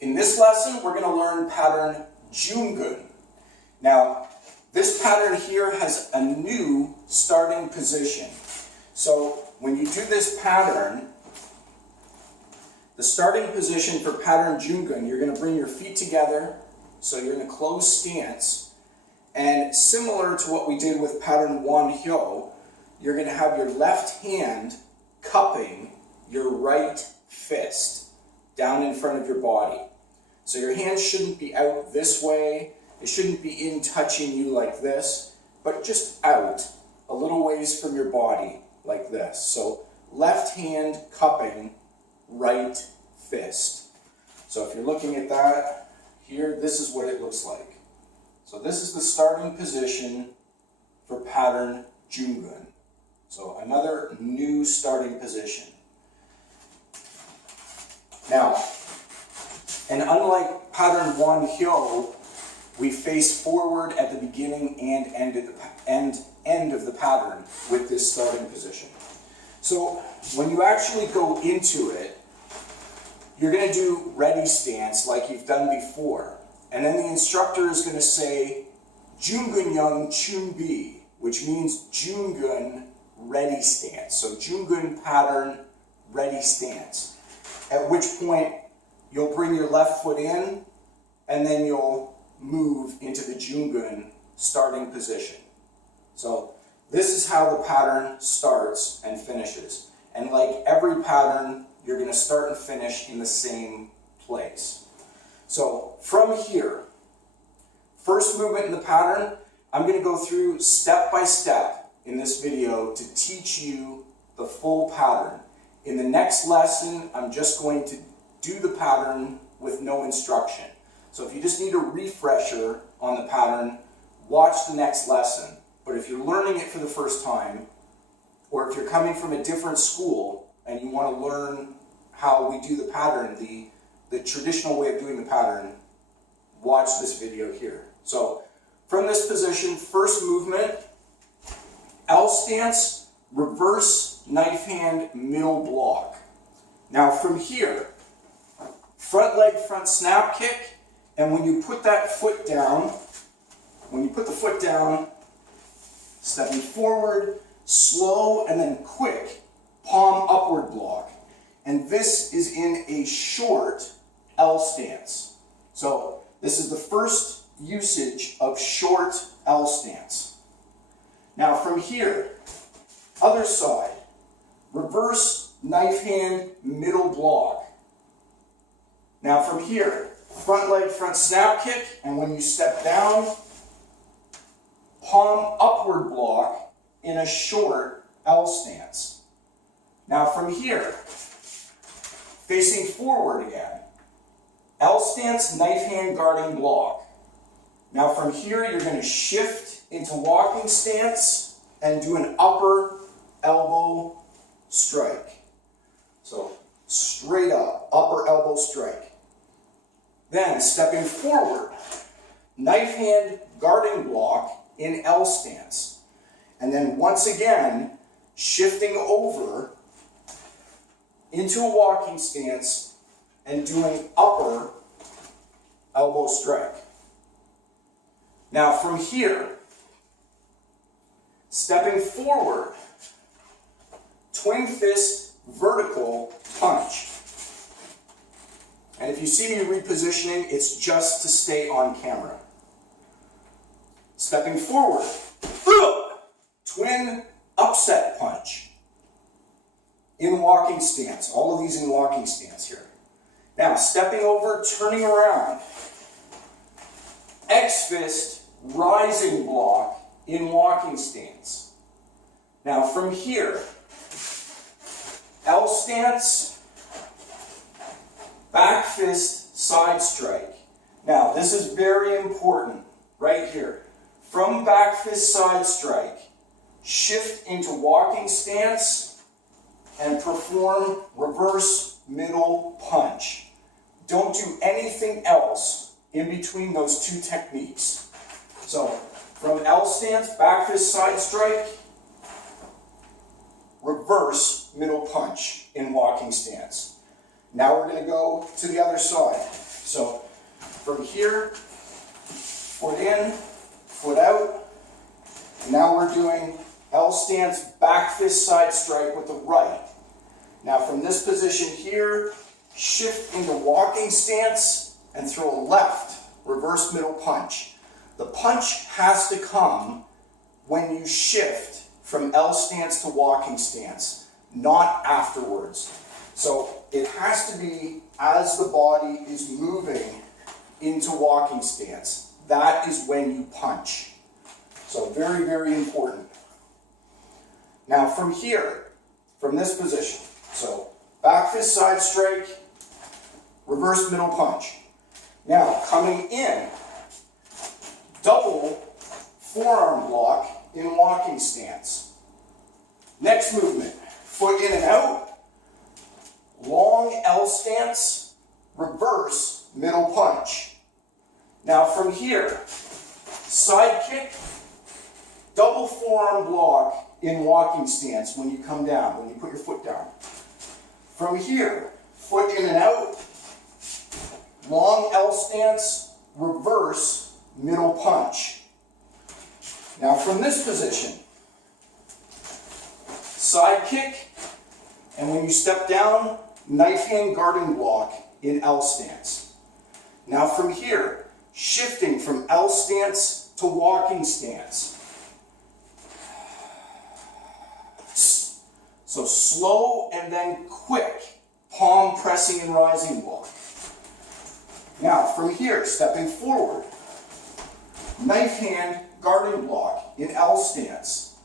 In this lesson, we're going to learn pattern Joong-Gun. Now, this pattern here has a new starting position. So when you do this pattern, the starting position for pattern Joong-Gun, you're going to bring your feet together, so you're in a closed stance. And similar to what we did with pattern Hyo, you're going to have your left hand cupping your right fist down in front of your body. So your hand shouldn't be out this way. It shouldn't be in touching you like this, but just out a little ways from your body like this. So left hand cupping right fist. So if you're looking at that here, this is what it looks like. So this is the starting position for pattern Joong-Gun. So another new starting position. Now, and unlike pattern Hyo, we face forward at the beginning and end of the pattern with this starting position. So when you actually go into it, you're going to do ready stance like you've done before. And then the instructor is going to say, Joong-Gun Young Chun Bi, which means Joong-Gun ready stance. So Joong-Gun pattern ready stance. At which point you'll bring your left foot in and then you'll move into the Joong-Gun starting position. So this is how the pattern starts and finishes. And like every pattern, you're going to start and finish in the same place. So from here, first movement in the pattern, I'm going to go through step by step in this video to teach you the full pattern. In the next lesson, I'm just going to do the pattern with no instruction. So if you just need a refresher on the pattern, watch the next lesson. But if you're learning it for the first time, or if you're coming from a different school and you want to learn how we do the pattern, the traditional way of doing the pattern, watch this video here. So from this position, first movement, L stance, reverse knife hand, middle block. Now from here, front leg, front snap kick, and when you put that foot down, stepping forward, slow, and then quick, palm upward block. And this is in a short L stance. So this is the first usage of short L stance. Now from here, other side, reverse knife hand, middle block. Now from here, front leg, front snap kick, and when you step down, palm upward block in a short L stance. Now from here, facing forward again, L stance, knife hand guarding block. Now from here, you're going to shift into walking stance and do an upper elbow strike. So straight up, upper elbow strike. Then stepping forward, knife hand guarding block in L stance. And then once again, shifting over into a walking stance and doing upper elbow strike. Now from here, stepping forward, twin fist vertical punch. And if you see me repositioning, it's just to stay on camera. Stepping forward, twin upset punch in walking stance. All of these in walking stance here. Now, stepping over, turning around. X fist, rising block in walking stance. Now, from here, L stance, back fist, side strike. Now, this is very important right here. From back fist, side strike, shift into walking stance and perform reverse middle punch. Don't do anything else in between those two techniques. So, from L stance, back fist, side strike, reverse middle punch in walking stance. Now we're going to go to the other side. So from here, foot in, foot out. And now we're doing L stance, back fist side strike with the right. Now from this position here, shift into walking stance and throw a left, reverse middle punch. The punch has to come when you shift from L stance to walking stance, not afterwards. So it has to be as the body is moving into walking stance. That is when you punch. So very, very important. Now from here, from this position, so back fist side strike, reverse middle punch. Now coming in, double forearm block in walking stance. Next movement, foot in and out, long L stance, reverse middle punch. Now from here, side kick, double forearm block in walking stance when you come down, when you put your foot down. From here, foot in and out, long L stance, reverse middle punch. Now from this position, side kick, and when you step down, knife hand guarding block in L stance. Now from here, shifting from L stance to walking stance. So slow and then quick, palm pressing and rising block. Now from here, stepping forward, knife hand guarding block in L stance,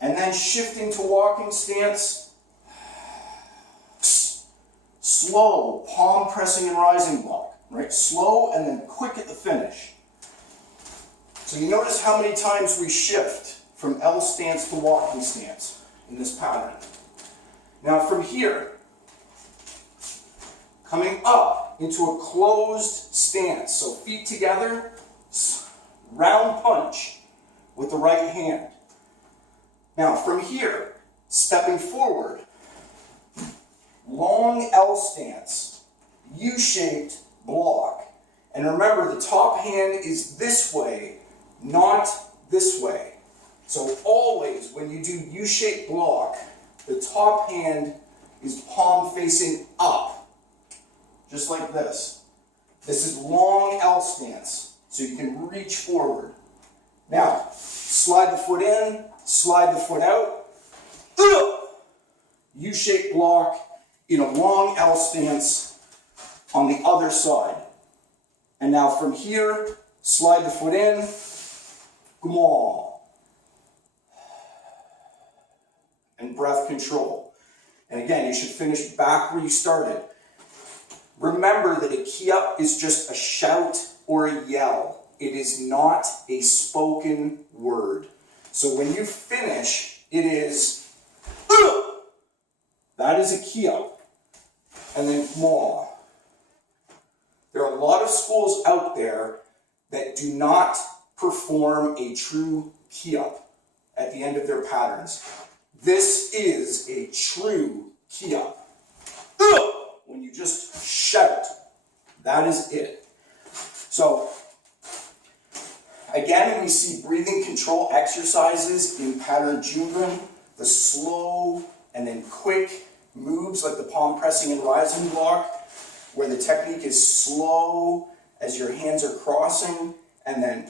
and then shifting to walking stance, slow, palm pressing and rising block, right? Slow and then quick at the finish. So you notice how many times we shift from L stance to walking stance in this pattern. Now from here, coming up into a closed stance, so feet together, round punch with the right hand. Now from here, stepping forward, long L stance, U-shaped block. And remember, the top hand is this way, not this way. So always when you do U-shaped block, the top hand is palm facing up, just like this. This is long L stance, so you can reach forward. Now, slide the foot in, slide the foot out. U-shaped block in a long L stance on the other side. And now from here, slide the foot in. Come on. And breath control. And again, you should finish back where you started. Remember that a key up is just a shout or a yell. It is not a spoken word. So when you finish, it is, that is a key up. And then more. There are a lot of schools out there that do not perform a true key up at the end of their patterns. This is a true key up. When you just shout, that is it. So, again, we see breathing control exercises in pattern Joong-Gun, the slow and then quick moves like the palm pressing and rising block, where the technique is slow as your hands are crossing and then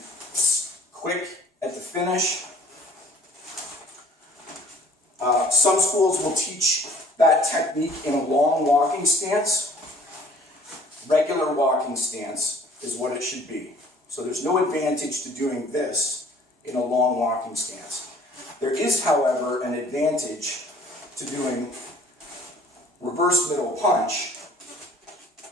quick at the finish. Some schools will teach that technique in a long walking stance. Regular walking stance is what it should be. So there's no advantage to doing this in a long walking stance. There is, however, an advantage to doing reverse middle punch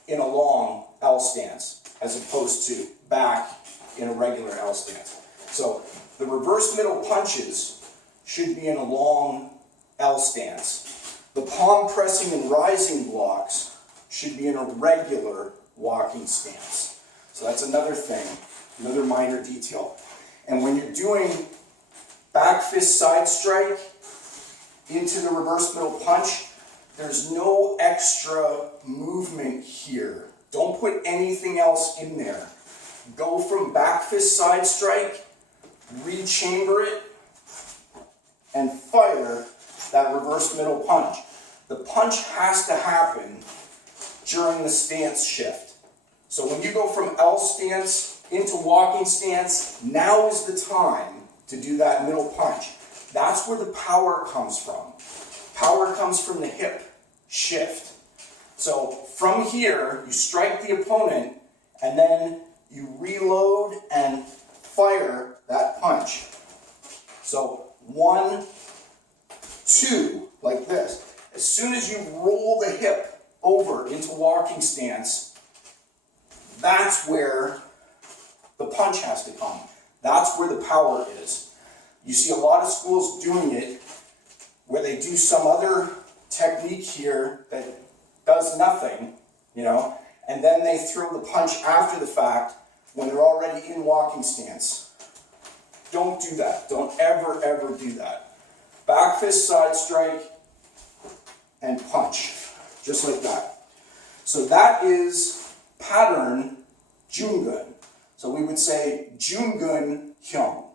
in a long L stance as opposed to back in a regular L stance. So the reverse middle punches should be in a long L stance. The palm pressing and rising blocks should be in a regular walking stance. So that's another thing, another minor detail. And when you're doing back fist side strike into the reverse middle punch, there's no extra movement here Don't put anything else in there. Go from back fist side strike, rechamber it, and fire that reverse middle punch. The punch has to happen during the stance shift. So when you go from L stance into walking stance, now is the time to do that middle punch. That's where the power comes from. Power comes from the hip shift. So from here, you strike the opponent, and then you reload and fire that punch. So 1, 2, like this. As soon as you roll the hip over into walking stance, that's where the punch has to come. That's where the power is. You see a lot of schools doing it where they do some other technique here that does nothing, you know, and then they throw the punch after the fact when they're already in walking stance. Don't do that. Don't ever, ever do that. Back fist side strike and punch, just like that. So that is pattern Joong-Gun. So we would say Joong-Gun Hyung.